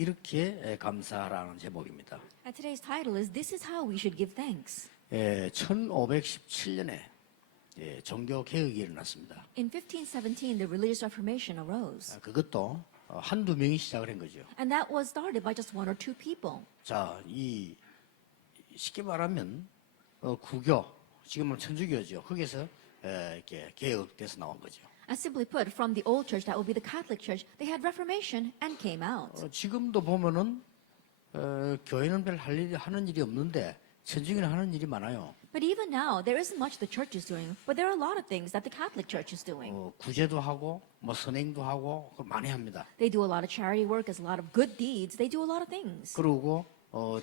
이렇게 감사하라는 제목입니다. And today's title is This is how we should give thanks. 1517년에 종교 개혁이 일어났습니다. In 1517, the religious reformation arose. 그것도 한두 명이 시작을 한 거죠. And that was started by just one or two people. 자, 이 쉽게 말하면 구교, 지금은 천주교죠. 거기서 이렇게 개혁돼서 나온 거죠. And simply put, from the old church, that would be the Catholic Church, they had reformation and came out. 지금도 보면은 교회는 별 하는 일이 없는데 천주교는 하는 일이 많아요. But even now, there isn't much the church is doing, but there are a lot of things that the Catholic Church is doing. 구제도 하고 뭐 선행도 하고 많이 합니다. They do a lot of charity work, there's a lot of good deeds, they do a lot of things. 그리고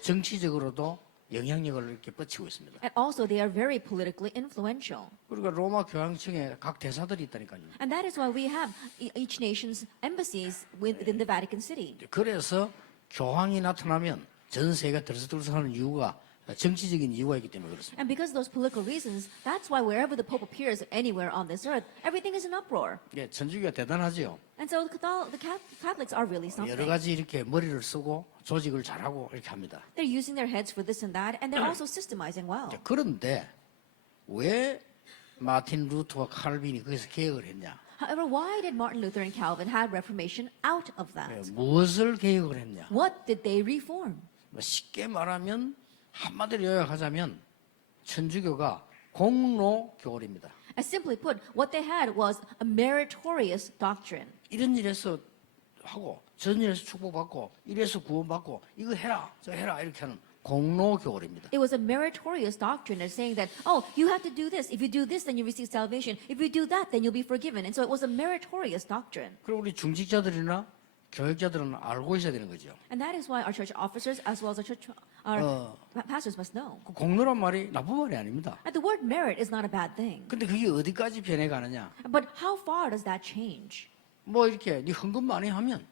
정치적으로도 영향력을 이렇게 뻗치고 있습니다. And also, they are very politically influential. 그러니까 로마 교황청에 각 대사들이 있다니까요. And that is why we have each nation's embassies within the Vatican City. 그래서 교황이 나타나면 전 세계가 들썩들썩하는 이유가 정치적인 이유가 있기 때문에 그렇습니다. And because of those political reasons, that's why wherever the Pope appears anywhere on this earth, everything is in uproar. 예, 천주교가 대단하죠. And so the Catholics are really 여러 something. 가지 이렇게 머리를 쓰고 조직을 잘하고 이렇게 합니다. They're using their heads for this and that, and they're also systemizing well. 그런데 왜 마틴 루터와 칼빈이 거기서 개혁을 했냐? However, why did Martin Luther and Calvin have Reformation out of that? 무엇을 개혁을 했냐? What did they reform? 쉽게 말하면 한마디로 요약하자면 천주교가 공로교리입니다. As simply put, what they had was a meritorious doctrine. 이런 일에서 하고 저런 일에서 축복받고 이래서 구원받고 이거 해라 저 해라 이렇게 하는 공로교리입니다. It was a meritorious doctrine of saying that, oh, you have to do this. If you do this, then you receive salvation. If you do that, then you'll be forgiven. And so it was a meritorious doctrine. 그리고 우리 중직자들이나 교육자들은 알고 있어야 되는 거죠. And that is why our church officers, as well as our pastors, must know. 그 공로란 말이 나쁜 말이 아닙니다. And the word merit is not a bad thing. 근데 그게 어디까지 변해가느냐? But how far does that change? 뭐 이렇게 네 헌금 많이 하면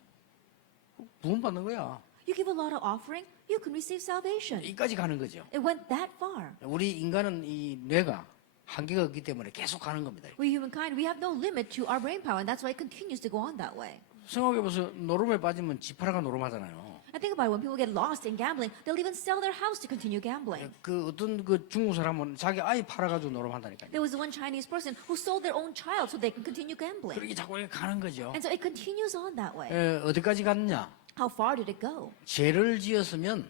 구원 받는 거야. You give a lot of offering, you can receive salvation. 여기까지 가는 거죠. It went that far. 우리 인간은 이 뇌가 한계가 없기 때문에 계속 가는 겁니다. We humankind, we have no limit to our brain power, and that's why it continues to go on that way. 생각해보세요. 노름에 빠지면 집 팔아가 노름하잖아요. I think about it, when people get lost in gambling, they'll even sell their house to continue gambling. 그 어떤 그 중국 사람은 자기 아이 팔아가지고 노름한다니까요. There was one Chinese person who sold their own child so they can continue gambling. 그렇게 자꾸 이렇게 가는 거죠. And so it continues on that way. 어디까지 갔느냐? How far did it go? 죄를 지었으면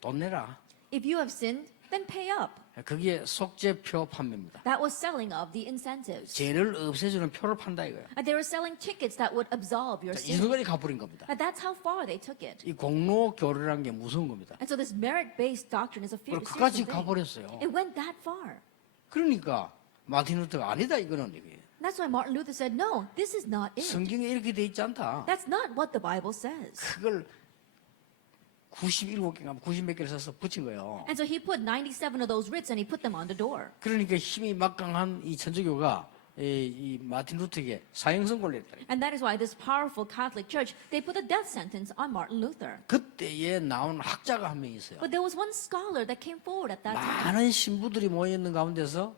돈 내라. If you have sinned, then pay up. 그게 속죄표 판매입니다. That was selling of the incentives. 죄를 없애주는 표를 판다 이거예요. And they were selling tickets that would absolve your 이 sin. 순간에 가버린 겁니다. And that's how far they took it. 이 공로교리라는 게 무서운 겁니다. And so this merit-based doctrine is a 그걸 serious 그까지 thing. 가버렸어요. It went that far. 그러니까 마틴 루터가 아니다 이거는 이게. That's why Martin Luther said, no, this is not it. 성경에 이렇게 돼 있지 않다. That's not what the Bible says. 그걸 97개가 90몇 개를 써서 붙인 거예요. And so he put 97 of those writs and he put them on the door. 그러니까 힘이 막강한 이 천주교가 이 마틴 루터에게 사형 선고를 했다. And that is why this powerful Catholic Church, they put a death sentence on Martin Luther. 그때에 나온 학자가 한 명 있어요. But there was one scholar that came forward at that time. 많은 신부들이 모여 있는 가운데서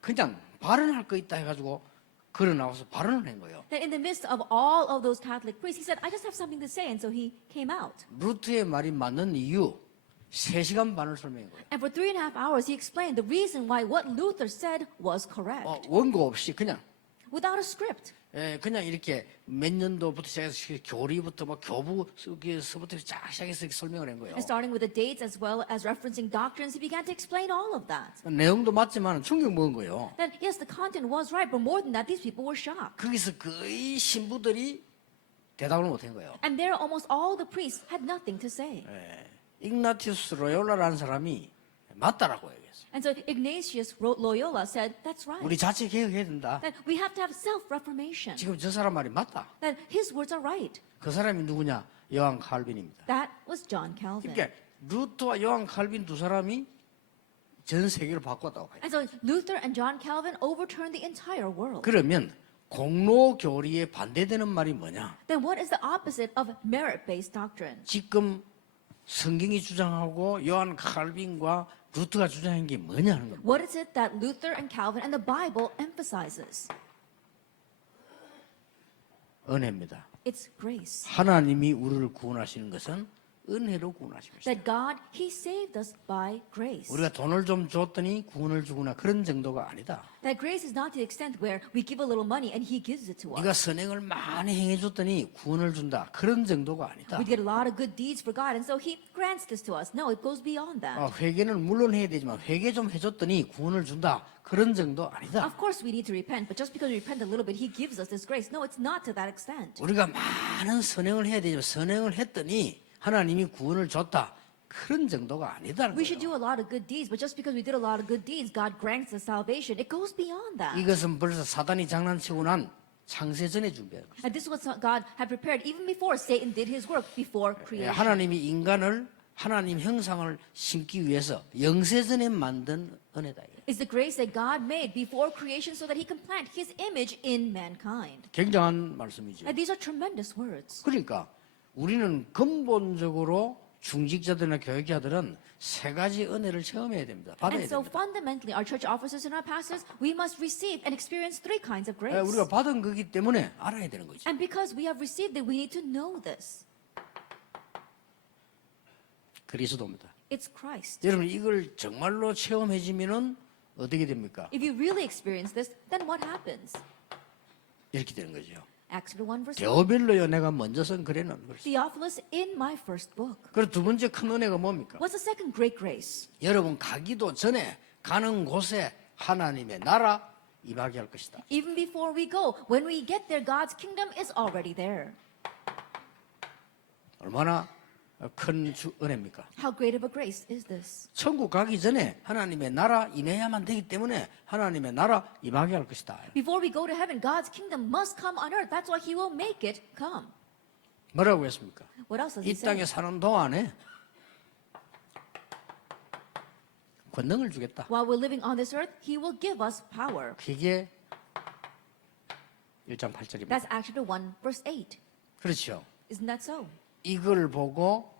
그냥 발언할 거 있다 해가지고 걸어 나와서 발언을 한 거예요. That in the midst of all of those Catholic priests, he said, I just have something to say. And so he came out. 루터의 말이 맞는 이유 3시간 반을 설명한 거예요. And for 3.5 hours, he explained the reason why what Luther said was correct. 원고 없이 그냥 Without a script. 그냥 이렇게 몇 년도부터 시작해서 교리부터 뭐 교부서부터 쫙 시작해서 이렇게 설명을 한 거예요. And starting with the dates as well as referencing doctrines, he began to explain all of that. 내용도 맞지만 충격 먹은 거예요. That yes, the content was right, but more than that, these people were shocked. 거기서 거의 신부들이 대답을 못한 거예요. And there, almost all the priests had nothing to say. igna티우스 로요라라는 사람이 맞다라고 얘기했어요. And so Ignatius Loyola said, that's right. 우리 자체 개혁해야 된다. That we have to have self-reformation. 지금 저 사람 말이 맞다. That his words are right. 그 사람이 누구냐? 요한 칼빈입니다. That was John Calvin. 그러니까 루터와 요한 칼빈 두 사람이 전 세계를 바꿨다고 해요. And so Luther and John Calvin overturned the entire world. 그러면 공로교리에 반대되는 말이 뭐냐? Then what is the opposite of merit-based doctrine? 지금 성경이 주장하고 요한 칼빈과 루터가 주장한 게 뭐냐 하는 겁니다. What is it that Luther and Calvin and the Bible emphasizes? 은혜입니다. It's grace. 하나님이 우리를 구원하시는 것은 은혜로 구원하신 것이다. That God, He saved us by grace. 우리가 돈을 좀 줬더니 구원을 주구나 그런 정도가 아니다. That grace is not to the extent where we give a little money and He gives it to us. 네가 선행을 많이 행해줬더니 구원을 준다. 그런 정도가 아니다. We did a lot of good deeds for God and so He grants this to us. No, it goes beyond that. 회개는 물론 해야 되지만 회개 좀 해줬더니 구원을 준다. 그런 정도 아니다. Of course we need to repent, but just because we repent a little bit, He gives us this grace. No, it's not to that extent. 우리가 많은 선행을 해야 되지만 선행을 했더니 하나님이 구원을 줬다. 그런 정도가 아니다는 We should 거예요. do a lot of good deeds, but just because we did a lot of good deeds, God grants us salvation. It goes beyond that. 이것은 벌써 사단이 장난치고 난 창세 전에 준비한 거예요. And this was what God had prepared even before Satan did his work, before creation. 하나님이 인간을 하나님 형상을 심기 위해서 영세 전에 만든 은혜다. It's the grace that God made before creation so that He can plant His image in mankind. 굉장한 말씀이죠. And these are tremendous words. 그러니까 우리는 근본적으로 중직자들이나 교육자들은 세 가지 은혜를 체험해야 됩니다. 받아야 And so 됩니다. fundamentally, our church officers and our pastors, we must receive and experience three kinds of grace. 우리가 받은 거기 때문에 알아야 되는 거죠. And because we have received it, we need to know this. 그리스도입니다. It's Christ. 여러분 이걸 정말로 체험해지면은 어떻게 됩니까? If you really experience this, then what happens? 이렇게 되는 거죠. Acts 1 verse 1. 데오빌로요 내가 먼저 쓴 글에는 그렇습니다. Theophilus, in my first book. 그리고 두 번째 큰 은혜가 뭡니까? What's the second great grace? 여러분 가기도 전에 가는 곳에 하나님의 나라 임하게 할 것이다. Even before we go, when we get there, God's kingdom is already there. 얼마나 큰 은혜입니까? How great of a grace is this? 천국 가기 전에 하나님의 나라 임해야만 되기 때문에 하나님의 나라 임하게 할 것이다. Before we go to heaven, God's kingdom must come on earth. That's why He will make it come. 뭐라고 했습니까? What else does 이 He say? 땅에 사는 동안에 권능을 주겠다. While we're living on this earth, He will give us power. 그게 1장 8절입니다. That's Acts 1 verse 8. 그렇죠. Isn't that so? 이걸 보고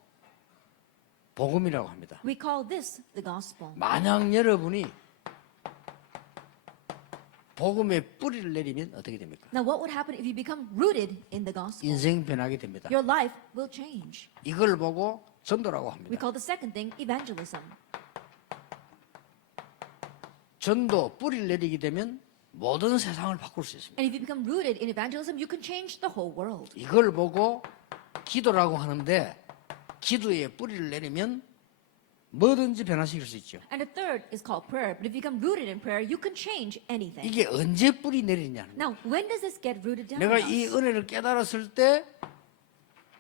복음이라고 합니다. We call this the gospel. 만약 여러분이 복음의 뿌리를 내리면 어떻게 됩니까? Now, what would happen if you become rooted in the gospel? 인생 변하게 됩니다. Your life will change. 이걸 보고 전도라고 We 합니다. call the second thing evangelism. 전도 뿌리를 내리게 되면 모든 세상을 바꿀 수 있습니다. And if you become rooted in evangelism, you can change the whole world. 이걸 보고 기도라고 하는데 기도에 뿌리를 내리면 뭐든지 변화시킬 수 있죠. And the third is called prayer. But if you become rooted in prayer, you can change anything. 이게 언제 뿌리 내리냐는 거예요. Now, when does this get rooted down 내가 in 이 us? 은혜를 깨달았을 때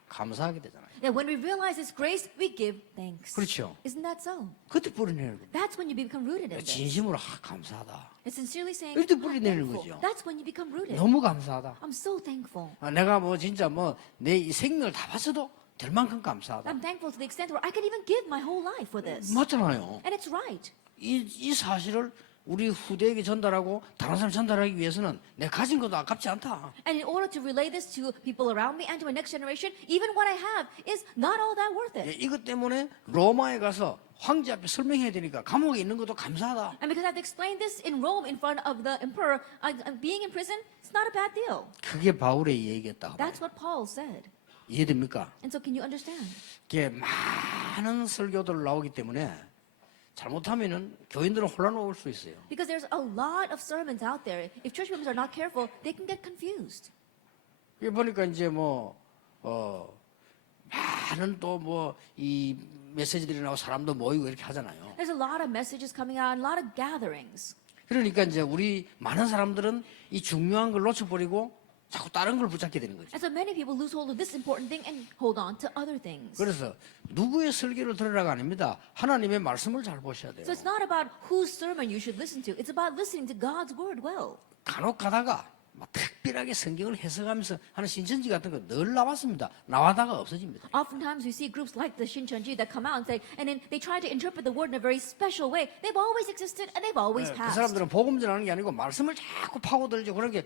감사하게 되잖아요. That when we realize this grace, we give thanks. 그렇죠. Isn't that so? 그때 뿌리 내리는 거예요. That's when you become rooted in this. 진심으로 감사하다. It's sincerely saying, 이럴 때 "I'm 뿌리 내리는 thankful." 거죠. That's when you become rooted. 너무 감사하다. I'm so thankful. 내가 뭐 진짜 뭐 내 이 생명을 다 바쳐도 될 만큼 감사하다. I'm thankful to the extent where I can even give my whole life for this. 맞잖아요. And it's right. 이 사실을 우리 후대에게 전달하고 다른 사람 전달하기 위해서는 내 가진 것도 아깝지 않다. And in order to relay this to people around me and to my next generation, even what I have is not all that worth it. 이것 때문에 로마에 가서 황제 앞에 설명해야 되니까 감옥에 있는 것도 감사하다. And because I have to explain this in Rome in front of the emperor, being in prison, it's not a bad deal. 그게 바울의 얘기였다. That's what Paul said. 이해됩니까? And so can you understand? 이게 많은 설교들 나오기 때문에 잘못하면은 교인들은 혼란 올 수 있어요. Because there's a lot of sermons out there. If church members are not careful, they can get confused. 이게 보니까 이제 많은 또 이 메시지들이 나오고 사람도 모이고 이렇게 하잖아요. There's a lot of messages coming out, and a lot of gatherings. 그러니까 이제 우리 많은 사람들은 이 중요한 걸 놓쳐버리고 자꾸 다른 걸 붙잡게 되는 거죠. And so many people lose hold of this important thing and hold on to other things. 그래서 누구의 설교를 들으라가 아닙니다. 하나님의 말씀을 잘 보셔야 돼요. So it's not about whose sermon you should listen to. It's about listening to God's word well. 간혹 가다가 막 특별하게 성경을 해석하면서 하는 신천지 같은 거 늘 나왔습니다. 나와다가 없어집니다. Oftentimes we see groups like the Shincheonji that come out and say, and then they try to interpret the word in a very special way. They've always existed and they've always 그 passed. 사람들은 복음 전하는 게 아니고 말씀을 자꾸 파고들죠. 그런 게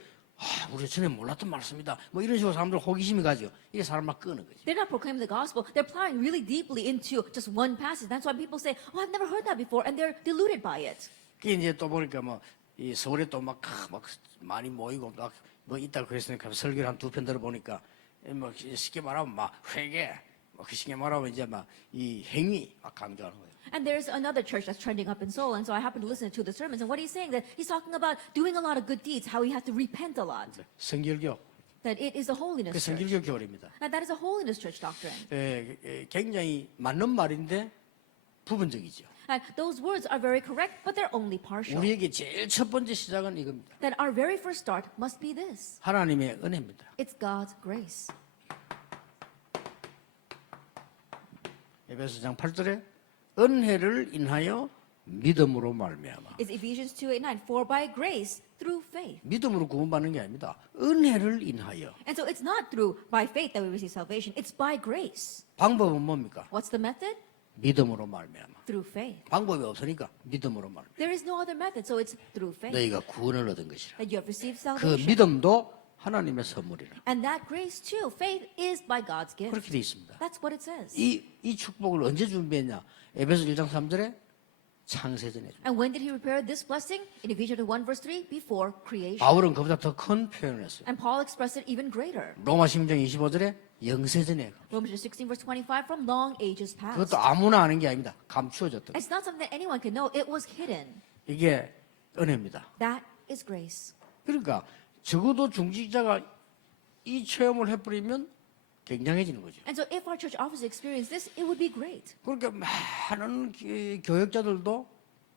우리 전에 몰랐던 말씀이다. 뭐 이런 식으로 사람들 호기심이 가죠. 이게 사람 막 끄는 거죠. They're not proclaiming the gospel. They're plowing really deeply into just one passage. That's why people say, "Oh, I've never heard that before," and they're deluded by it. 그게 이제 또 보니까 이 서울에 또 막 많이 모이고 막 있다 그랬으니까 설교를 한 2편 들어보니까 뭐 쉽게 말하면 막 회개, 뭐 쉽게 말하면 이제 막 이 행위 막 강조하는 거예요. And there's another church that's trending up in Seoul, and so I happened to listen to the sermons. And what he's saying that he's talking about doing a lot of good deeds, how he has to repent a lot. 성결교, That it is a 그 holiness church. 성결교 교리입니다. And that is a holiness church doctrine. 굉장히 맞는 말인데 부분적이죠. And those words are very correct, but they're only partial. 우리에게 제일 첫 번째 시작은 이겁니다. That our very first start must be this. 하나님의 은혜입니다. It's God's grace. 에베소장 8절에 은혜를 인하여 믿음으로 말미암아. It's Ephesians 2:8-9. For by grace through faith. 믿음으로 구원받는 게 아닙니다. 은혜를 인하여. And so it's not through by faith that we receive salvation. It's by grace. 방법은 뭡니까? What's the method? 믿음으로 말미암아. Through faith. 방법이 없으니까 믿음으로 말미암아. There is no other method, so it's through faith 너희가 구원을 얻은 것이라. that you have received 그 salvation. 믿음도 하나님의 선물이라. And that grace too, faith is by God's gift. 그렇게 돼 있습니다. That's what it says. 이 축복을 언제 준비했냐? 에베소 1장 3절에 창세전에 준. And when did he prepare this blessing? In Ephesians 1 verse 3, before creation. 바울은 그보다 더 큰 표현을 했어요. And Paul expressed it even greater. 로마 10장 25절에 영세전에. Romans 16 verse 25, from long ages past. 그것도 아무나 아는 게 아닙니다. 감추어졌던. It's not something that anyone can know. It was hidden. 이게 은혜입니다. That is grace. 그러니까 적어도 중직자가 이 체험을 해버리면 굉장해지는 거죠. And so if our church offers to experience this, it would be great. 그러니까 많은 교역자들도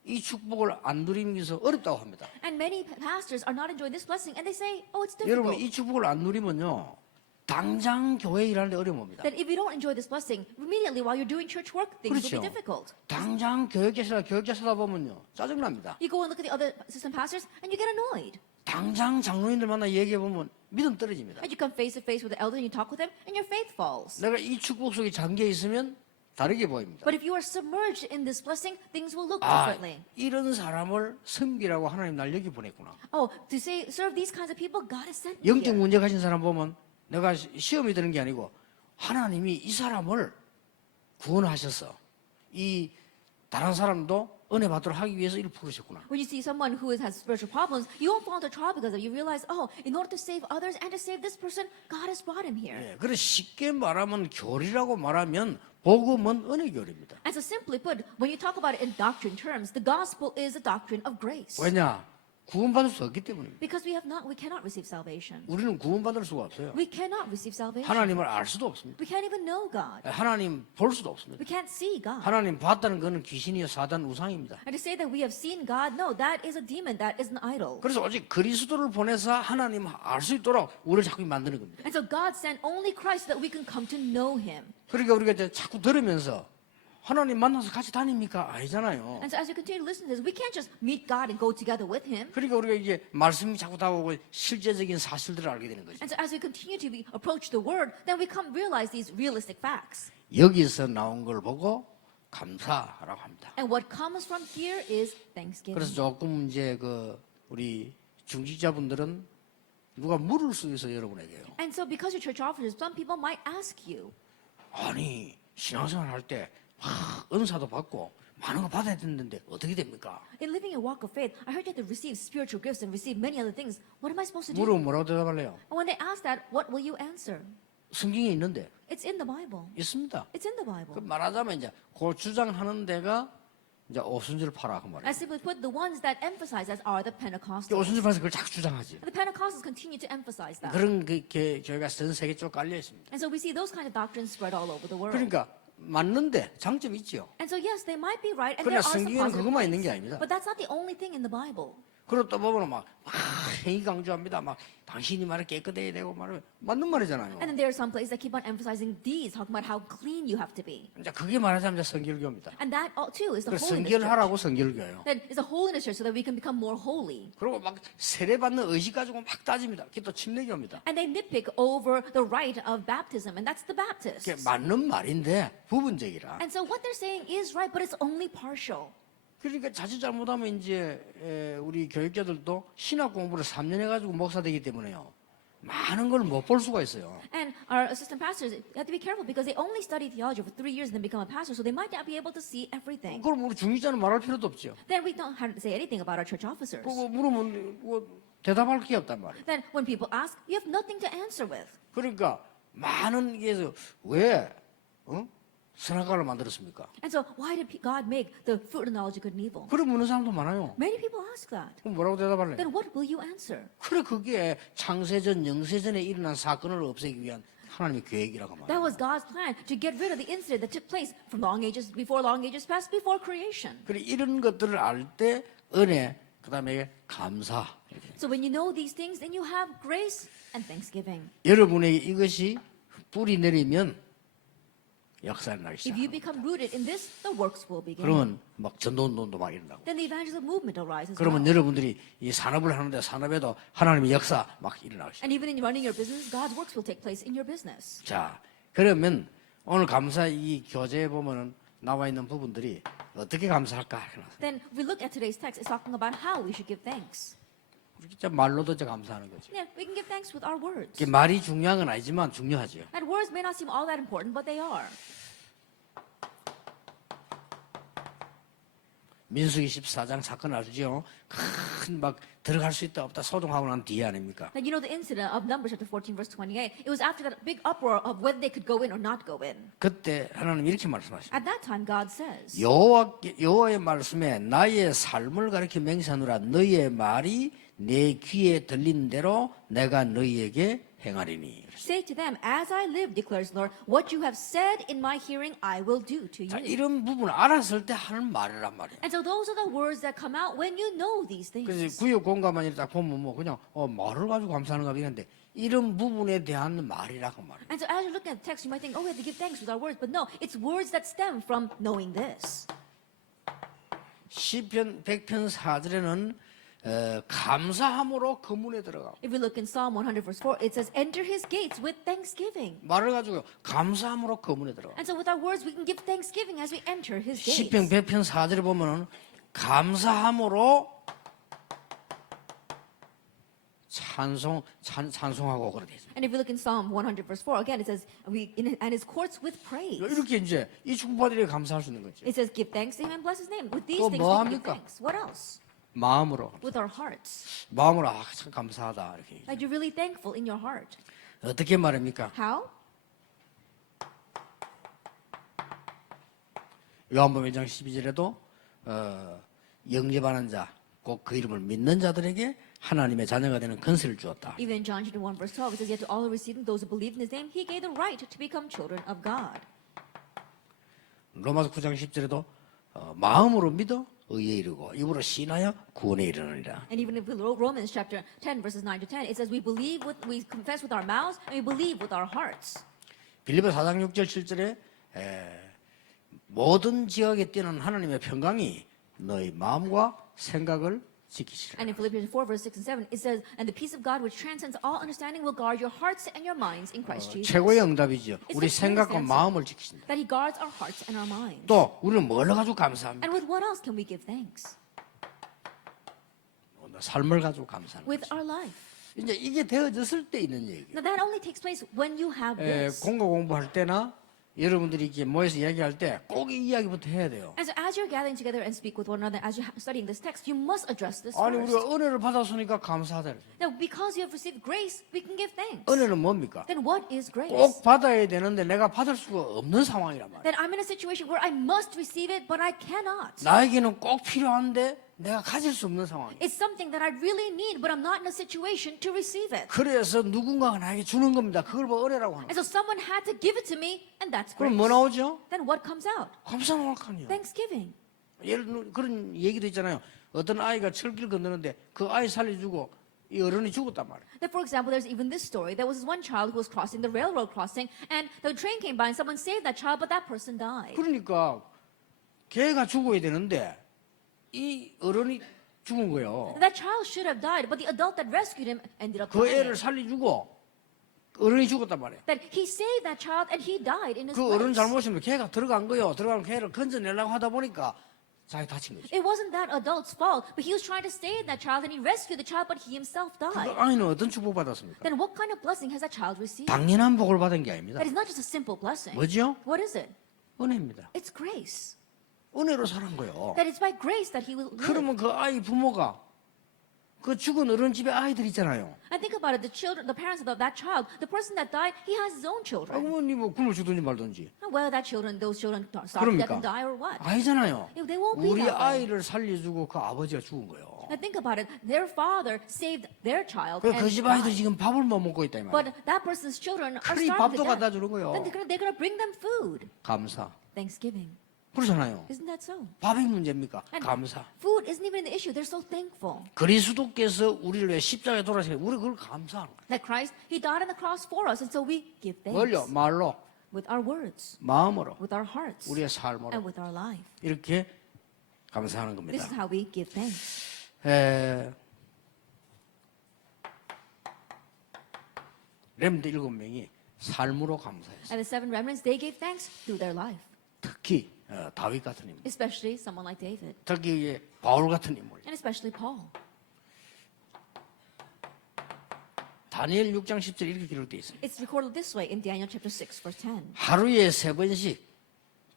이 축복을 안 누리는 게 어렵다고 합니다. And many pastors are not enjoying this blessing, and they say, oh, it's 여러분 difficult. 이 축복을 안 누리면요 당장 교회 일하는데 어려움입니다. That if you don't enjoy this blessing, immediately while you're doing church work, things will 그렇죠. be difficult. 당장 교역자 쓰다 보면요 짜증납니다. You go and look at the other assistant pastors, and you get annoyed. 당장 장로님들 만나 얘기해 보면 믿음 떨어집니다. And you come face to face with the elder, and you talk with them, and your faith falls. 내가 이 축복 속에 잠겨 있으면 다르게 보입니다. But if you are submerged in this blessing, things will look 아, differently. 이런 사람을 섬기라고 하나님 날 여기 보냈구나. Oh, to say serve these kinds of people, God has sent me 영적 here. 문제 가진 사람 보면 내가 시험이 되는 게 아니고 하나님이 이 사람을 구원하셔서 이 다른 사람도 은혜 받도록 하기 위해서 이를 부르셨구나. When you see someone who has spiritual problems, you won't fall into trouble because of it. You realize, oh, in order to save others and to save this person, God has brought him here. 예, 그래 쉽게 말하면 교리라고 말하면 복음은 은혜 교리입니다. And so simply put, when you talk about it in doctrine terms, the gospel is a doctrine of grace. 왜냐? 구원받을 수 없기 때문입니다. Because we cannot receive salvation. 우리는 구원받을 수가 없어요. We cannot receive salvation. 하나님을 알 수도 없습니다. We can't even know God. 하나님 볼 수도 없습니다. We can't see God. 하나님 봤다는 것은 귀신이요 사단 우상입니다. And to say that we have seen God, no, that is a demon, that is an idol. 그래서 오직 그리스도를 보내서 하나님 알 수 있도록 우리를 자꾸 만드는 겁니다. And so God sent only Christ so that we can come to know Him. 그러니까 우리가 이제 자꾸 들으면서 하나님 만나서 같이 다닙니까? 아니잖아요. And so as we continue to listen to this, we can't just meet God and go together with Him. 그러니까 우리가 이제 말씀이 자꾸 다가오고 실제적인 사실들을 알게 되는 거죠. And so as we continue to approach the Word, then we come realize these realistic facts. 여기서 나온 걸 보고 감사하라고 합니다. And what comes from here is thanksgiving. 그래서 조금 이제 우리 중직자분들은 누가 물을 수 있어 여러분에게요. And so because your church offers, some people might ask you, 아니 신앙생활 할 때 은사도 받고 많은 거 받아야 되는데 어떻게 됩니까? in living a walk of faith, I heard you have to receive spiritual gifts and receive many other things. What am I supposed to do? 물으면 뭐라고 대답할래요? And when they ask that, what will you answer? 성경에 있는데 It's in the Bible. 있습니다. It's in the 그 Bible. 말하자면 이제 그 주장하는 데가 이제 오순절 파라 그 말이에요. As simply put, the ones that emphasize that are the Pentecostals. 오순절 파서 그걸 자꾸 주장하지. And the Pentecostals continue to emphasize that. 그런 교회가 전 세계 쪽 깔려 있습니다. And so we see those kind of doctrines spread all over the world. 그러니까 맞는데 장점이 있죠. And so yes, they might be right, and 그러나 there are some 성경에는 positive 그것만 있는 points. 게 아닙니다. But that's not the only thing in the Bible. 그리고 또 보면 막 행위 강조합니다. 막 당신이 말을 깨끗해야 되고 말을 맞는 말이잖아요. And then there are some places that keep on emphasizing these, talking about how clean you have to be. 이제 그게 말하자면 이제 성결교입니다. And that too is the 그래서 holiness church. 성결하라고 성결교예요. That is a holiness church so that we can become more holy. 그리고 막 세례받는 의식 가지고 막 따집니다. 그게 또 침례교입니다. And they nitpick over the rite of baptism, and that's the Baptists. 그게 맞는 말인데 부분적이라. And so what they're saying is right, but it's only partial. 그러니까 자칫 잘못하면 이제 우리 교육자들도 신학 공부를 3년 해가지고 목사 되기 때문에요. 많은 걸 못 볼 수가 있어요. And our assistant pastors have to be careful because they only study theology for 3 years and then become a pastor, so they might not be able to see everything. 그럼 우리 중직자는 말할 필요도 없죠. Then we don't have to say anything about our church officers. 그거 물으면 대답할 게 없단 말이에요. Then when people ask, you have nothing to answer with. 그러니까 많은 게서 왜 선악과를 만들었습니까? And so, why did God make the fruit of knowledge of good and evil? 그런 묻는 사람도 많아요. Many people ask that. 그럼 뭐라고 대답할래? Then what will you answer? 그래 그게 창세전 영세전에 일어난 사건을 없애기 위한 하나님의 계획이라고 That 말해요. was God's plan to get rid of the incident that took place from long ages past, before creation. 그래 이런 것들을 알 때 은혜, 그다음에 감사. So when you know these things, then you have grace and thanksgiving. 여러분에게 이것이 뿌리 내리면 역사를 나기 If you 시작. become rooted in this, the works will begin. 그러면 막 전도운동도 막 일어나고. Then the evangelism movement arises. 그러면 여러분들이 이 산업을 하는데 산업에도 하나님의 역사 막 일어나기 시작. And even in running your business, God's works will take place in your business. 자, 그러면 오늘 감사 이 교재에 보면은 나와 있는 부분들이 어떻게 감사할까? Then if we look at today's text, it's talking about how we should give thanks. 진짜 말로도 이제 감사하는 거죠. Yeah, we can give thanks with our words. 이게 말이 중요한 건 아니지만 중요하죠. And words may not seem all that important, but they are. 민수기 14장 사건 아시죠? 큰 막 들어갈 수 있다 없다 소동하고 난 뒤에 아닙니까? And you know the incident of Numbers chapter 14, verse 28. It was after that big uproar of whether they could go in or not go in. 그때 하나님 이렇게 말씀하십니다. At that time, God says, 여호와의 말씀에 나의 삶을 가리켜 맹세하노라. 너희의 말이 내 귀에 들린 대로 내가 너희에게 행하리니. Say to them, as I live, declares the Lord, what you have said in my hearing, I will do to 자, you. 이런 부분을 알았을 때 하는 말이란 말이에요. And so those are the words that come out when you know these 그래서 things. 구역 공감만이 딱 보면 뭐 그냥 말을 가지고 감사하는가 이런데 이런 부분에 대한 말이라고 말이에요. And so as you look at the text, you might think, oh, we have to give thanks with our words. But no, it's words that stem from knowing this. 시편 100편 4절에는 감사함으로 거문에 들어가. If we look in Psalm 100, verse 4, it says, enter his gates with thanksgiving. 말을 가지고 감사함으로 거문에 들어가. And so with our words, we can give thanksgiving as we enter his 시편 gates. 100편 4절에 보면은 감사함으로 찬송하고 그러게 있어요. And if we look in Psalm 100, verse 4, again, it says, and his courts with praise. 이렇게 이제 이 충파들이 감사할 수 있는 거죠. It says, give thanks to him and bless his name. With these 또 things, 뭐 we can give 합니까? thanks. What else? 마음으로 With our hearts. 마음으로 참 감사하다 이렇게. That you're really thankful in your heart. 어떻게 말합니까? How? 요한복음 1장 12절에도 영접하는 자, 꼭 그 이름을 믿는 자들에게 하나님의 자녀가 되는 권세를 주었다. Even in John chapter 1, verse 12, it says, yet to all who receive him, those who believe in his name, he gave the right to become children of God. 로마서 9장 10절에도 마음으로 믿어 의에 이르고 입으로 신하여 구원에 이르느니라. And even if we look Romans chapter 10, verses 9 to 10, it says, we confess with our mouths and we believe with our hearts. 빌립보 4장 6절 7절에 모든 지각에 뛰는 하나님의 평강이 너희 마음과 생각을 지키시라. And in Philippians 4, verse 6 and 7, it says, and the peace of God which transcends all understanding will guard your hearts and your minds in Christ Jesus. 최고의 응답이죠. It's 우리 the 생각과 greatest 마음을 지키신다. That he guards our hearts and our minds. 또 우리는 뭘 가지고 감사합니까? And with what else can we give thanks? 삶을 가지고 감사하는 With 거죠. our life. 이제 이게 되어졌을 때 있는 얘기예요. Now that only takes place when you have this. 공과 공부할 때나 여러분들이 이렇게 모여서 이야기할 때 꼭 이 이야기부터 해야 돼요. And so as you're gathering together and speak with one another, as you're studying this text, you must address this 아니 first. 우리가 은혜를 받았으니까 감사하다. Now, because you have received grace, we can give thanks. 은혜는 뭡니까? Then what is grace? 꼭 받아야 되는데 내가 받을 수가 없는 상황이란 말이에요. Then I'm in a situation where I must receive it, but I cannot. 나에게는 꼭 필요한데 내가 가질 수 없는 상황이에요. It's something that I really need, but I'm not in a situation to receive it. 그래서 누군가가 나에게 주는 겁니다. 그걸 뭐 은혜라고 하는 And 거예요. so someone had to give it to me, and that's 그럼 grace. 뭐 나오죠? Then what comes out? 감사 나올 거 아니에요. Thanksgiving. 예를 들어 그런 얘기도 있잖아요. 어떤 아이가 철길 건너는데 그 아이 살려주고 이 어른이 죽었단 말이에요. That, for example, there's even this story. There was this one child who was crossing the railroad crossing, and the train came by, and someone saved that child, but that person died. 그러니까 걔가 죽어야 되는데 이 어른이 죽은 거예요. That child should have died, but the adult that rescued him ended up 그 dying. 애를 살려주고 어른이 죽었단 말이에요. That he saved that child, and he died in his 그 어른 place. 잘못이면 걔가 들어간 거예요. 들어간 걔를 건져내려고 하다 보니까 자기 다친 거죠. It wasn't that adult's fault, but he was trying to save that child, and he rescued the child, but he himself 그 died. 아이는 어떤 축복 받았습니까? Then what kind of blessing has that child received? 당연한 복을 받은 게 아닙니다. That is not just a simple blessing. 뭐죠? What is it? 은혜입니다. It's grace. 은혜로 사는 거예요. That it's by grace that he will live. 그러면 그 아이 부모가 그 죽은 어른 집에 아이들 있잖아요. And think about it, the children, the parents of that child, the person that died, he has his own children. 어머니 뭐 굶어 죽든지 말든지. And whether those children starve to death 그러니까 and die or what. 아니잖아요. They won't be 우리 that way. 아이를 살려주고 그 아버지가 죽은 거예요. And think about it, their father saved their child 그 and 집 아이들이 died. 지금 밥을 못 먹고 있다 이 말이에요. But that person's children are 그러니 starving 밥도 to 갖다 death. 주는 거예요. Then they're going to bring them food. 감사. Thanksgiving. 그렇잖아요. Isn't that so? 밥이 문제입니까? And 감사. food isn't even the issue. They're so thankful 그리스도께서 우리를 왜 십자가에 돌아가시니 우리 그걸 감사하는 거예요. that Christ, He died on the cross for us. And so we give thanks 뭘요? 말로, with our words, 마음으로, with our hearts, 우리의 삶으로 and with our life. 이렇게 감사하는 겁니다. This is how we give thanks. 렘드 7명이 삶으로 감사했어요. And the 7 remnants, they gave thanks through their life, 특히 다윗 같은 인물, especially someone like David, 특히 바울 같은 인물, and especially Paul. 다니엘 6장 10절 이렇게 기록되어 있어요. It's recorded this way in Daniel chapter 6, verse 10. 하루에 3번씩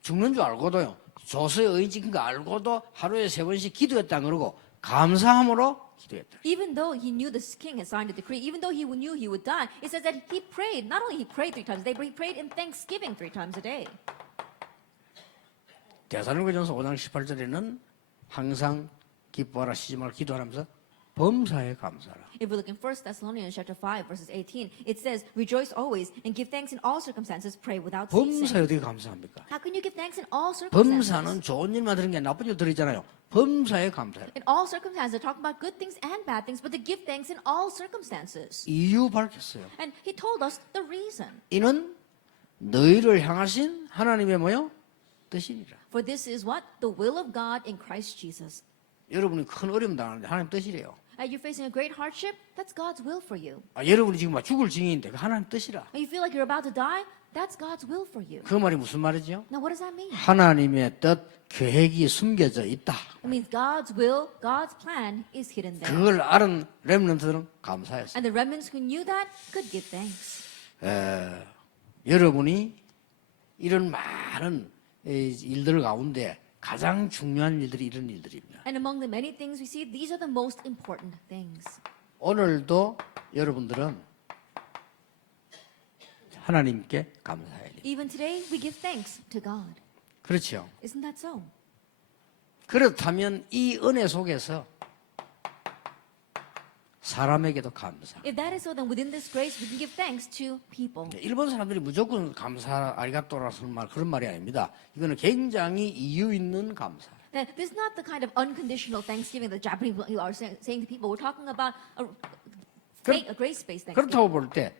죽는 줄 알고도요. 조서의 의인인 거 알고도 하루에 3번씩 기도했다 그러고 감사함으로 기도했다. Even though he knew the king had signed a decree, even though he knew he would die, it says that he prayed. Not only he prayed 3 times a day, but he prayed in thanksgiving 3 times a day. 데살로니가전서 5장 18절에는 항상 기뻐하라 쉬지 말고 기도하면서 범사에 감사하라. If we look in 1 Thessalonians chapter 5, verses 18, it says, rejoice always and give thanks in all circumstances, pray without 범사에 ceasing. 어떻게 감사합니까? How can you give thanks in all circumstances? 범사는 좋은 일만 들은 게 나쁜 일 들었잖아요. 범사에 감사해라. In all circumstances, they're talking about good things and bad things, but to give thanks in all circumstances. 이유 밝혔어요. And he told us the reason. 이는 너희를 향하신 하나님의 뭐요? 뜻이니라. For this is what? The will of God in Christ Jesus. 여러분이 큰 어려움 당하는데 하나님 뜻이래요. You're facing a great hardship? That's God's will for you. 여러분이 지금 막 죽을 징인데 그 하나님 뜻이라. You feel like you're about to die? That's God's will for you. 그 말이 무슨 말이죠? Now, what does that mean? 하나님의 뜻, 계획이 숨겨져 있다. It means God's will, God's plan is hidden there. 그걸 아는 렘넌트들은 감사했어요. And the remnants who knew that could give thanks. 여러분이 이런 많은 일들 가운데 가장 중요한 일들이 이런 일들입니다. And among the many things we see, these are the most important things. 오늘도 여러분들은 하나님께 감사해야 돼요. Even today, we give thanks to God. 그렇죠. Isn't that so? 그렇다면 이 은혜 속에서 사람에게도 감사. If that is so, then within this grace, we can give thanks to people. 일본 사람들이 무조건 감사, 아리가또라는 말 그런 말이 아닙니다. 이거는 굉장히 이유 있는 감사. Now, this is not the kind of unconditional thanksgiving that Japanese people are saying to people. We're talking about a grace-based thanksgiving. 그렇다고 볼 때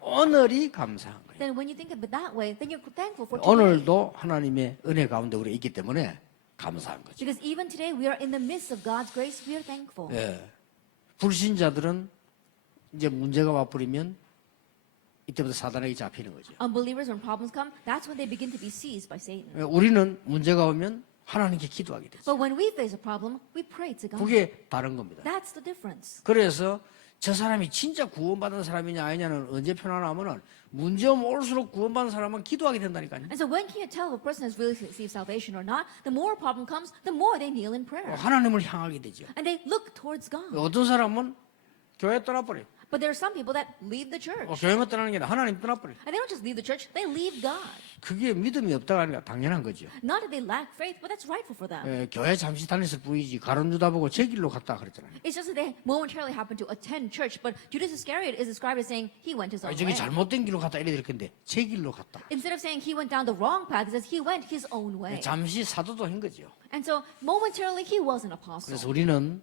오늘이 감사한 거예요. Then when you think of it that way, then you're thankful for today. 오늘도 하나님의 은혜 가운데 우리가 있기 때문에 감사한 거죠. Because even today, we are in the midst of God's grace. We are thankful. 예. 불신자들은 이제 문제가 와버리면 이때부터 사단에게 잡히는 거죠. Unbelievers, when problems come, that's when they begin to be seized by Satan. 예, 우리는 문제가 오면 하나님께 기도하게 되죠. But when we face a problem, we pray to God. 그게 다른 겁니다. That's the difference. 그래서 저 사람이 진짜 구원받은 사람이냐 아니냐는 언제 표현하냐면은 문제 오면 올수록 구원받은 사람은 기도하게 된다니까요. And so when can you tell if a person has really received salvation or not? The more a problem comes, the more they kneel in prayer. 하나님을 향하게 되죠. And they look towards God. 어떤 사람은 교회 떠나버려요. But there are some people that leave the church. 교회만 떠나는 게 아니라 하나님 떠나버려요. And they don't just leave the church, they leave God. 그게 믿음이 없다가 아니라 당연한 거죠. Not that they lack faith, but that's rightful for them. 예, 교회 잠시 다녔을 뿐이지 가론주다 보고 제 길로 갔다 그랬잖아요. It's just that they momentarily happen to attend church, but Judas Iscariot is described as saying he went his own 저기 way. 잘못된 길로 갔다 이래 될 건데 제 길로 갔다. Instead of saying he went down the wrong path, it says he went his own way. 잠시 사도도 한 거죠. And so momentarily he was an 그래서 apostle. 우리는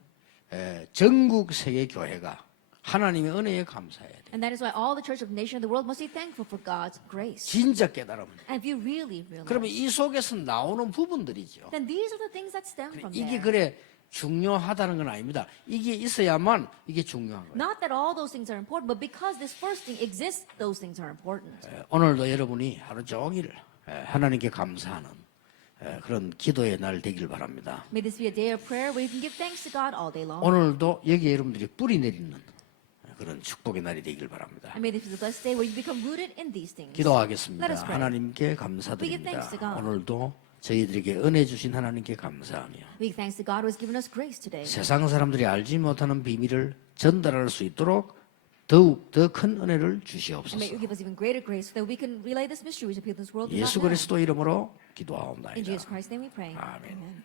전국 세계 교회가 하나님의 은혜에 감사해야 돼. And that is why all the church of the nation of the world must be thankful for God's grace. 진짜 깨달음. And if you really realize, 그러면 이 속에서 나오는 부분들이죠. then these are the things that stem from 이게 there. 그래 중요하다는 건 아닙니다. 이게 있어야만 이게 중요한 거예요. Not that all those things are important, but because this first thing exists, those things are important. 오늘도 여러분이 하루 종일 하나님께 감사하는 그런 기도의 날 되길 바랍니다. May this be a day of prayer where you can give thanks to God all day long. 오늘도 여기에 여러분들이 뿌리 내리는 그런 축복의 날이 되길 바랍니다. And may this be the blessed day where you become rooted in these things. 기도하겠습니다. Let us pray. 하나님께 We give 감사드립니다. thanks to God. 오늘도 저희들에게 은혜 주신 하나님께 감사하며 We give thanks to God who has given us grace today. 세상 사람들이 알지 못하는 비밀을 전달할 수 있도록 더욱 더 큰 은혜를 And may 주시옵소서. you give us even greater grace so that we can relay this mystery which appeal to this world. do not 예수 know. 그리스도 이름으로 In 기도하옵나이다. Jesus Christ's name we pray. 아멘. Amen.